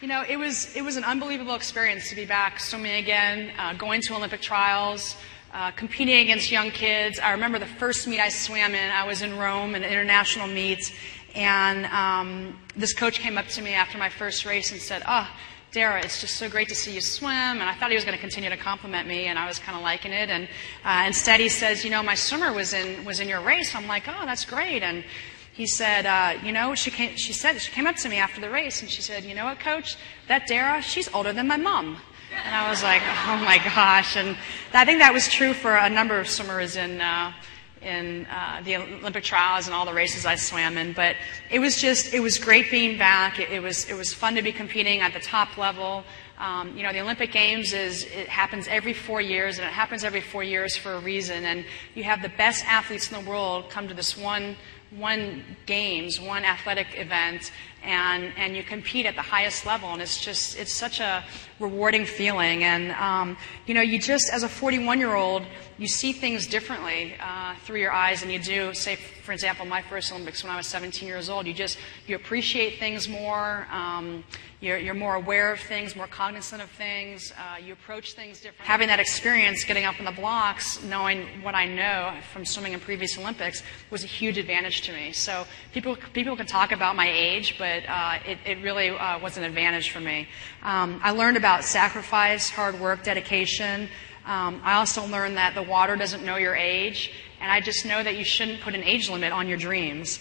You know, it was an unbelievable experience to be back swimming again, going to Olympic trials, competing against young kids. I remember the first meet I swam in. I was in Rome, an international meet, and this coach came up to me after my first race and said, "Oh, Dara, it's just so great to see you swim." And I thought he was going to continue to compliment me, and I was kind of liking it. And instead, he says, "You know, my swimmer was in your race." I'm like, "Oh, that's great." And he said, "You know," she came up to me after the race, and she said, "You know what, Coach? That Dara, she's older than my mom." And I was like, "Oh my gosh!" And I think that was true for a number of swimmers in the Olympic trials and all the races I swam in. But it was great being back. It was fun to be competing at the top level. You know, the Olympic Games it happens every 4 years, and it happens every 4 years for a reason. And you have the best athletes in the world come to this one games, one athletic event, and you compete at the highest level, and it's such a rewarding feeling. And you know, you just, as a 41-year-old, you see things differently through your eyes than you do, say, for example, my first Olympics when I was 17 years old. You appreciate things more. You're more aware of things, more cognizant of things. You approach things differently. Having that experience, getting up in the blocks, knowing what I know from swimming in previous Olympics, was a huge advantage to me. So people can talk about my age, but it really was an advantage for me. I learned about sacrifice, hard work, dedication. I also learned that the water doesn't know your age, and I just know that you shouldn't put an age limit on your dreams.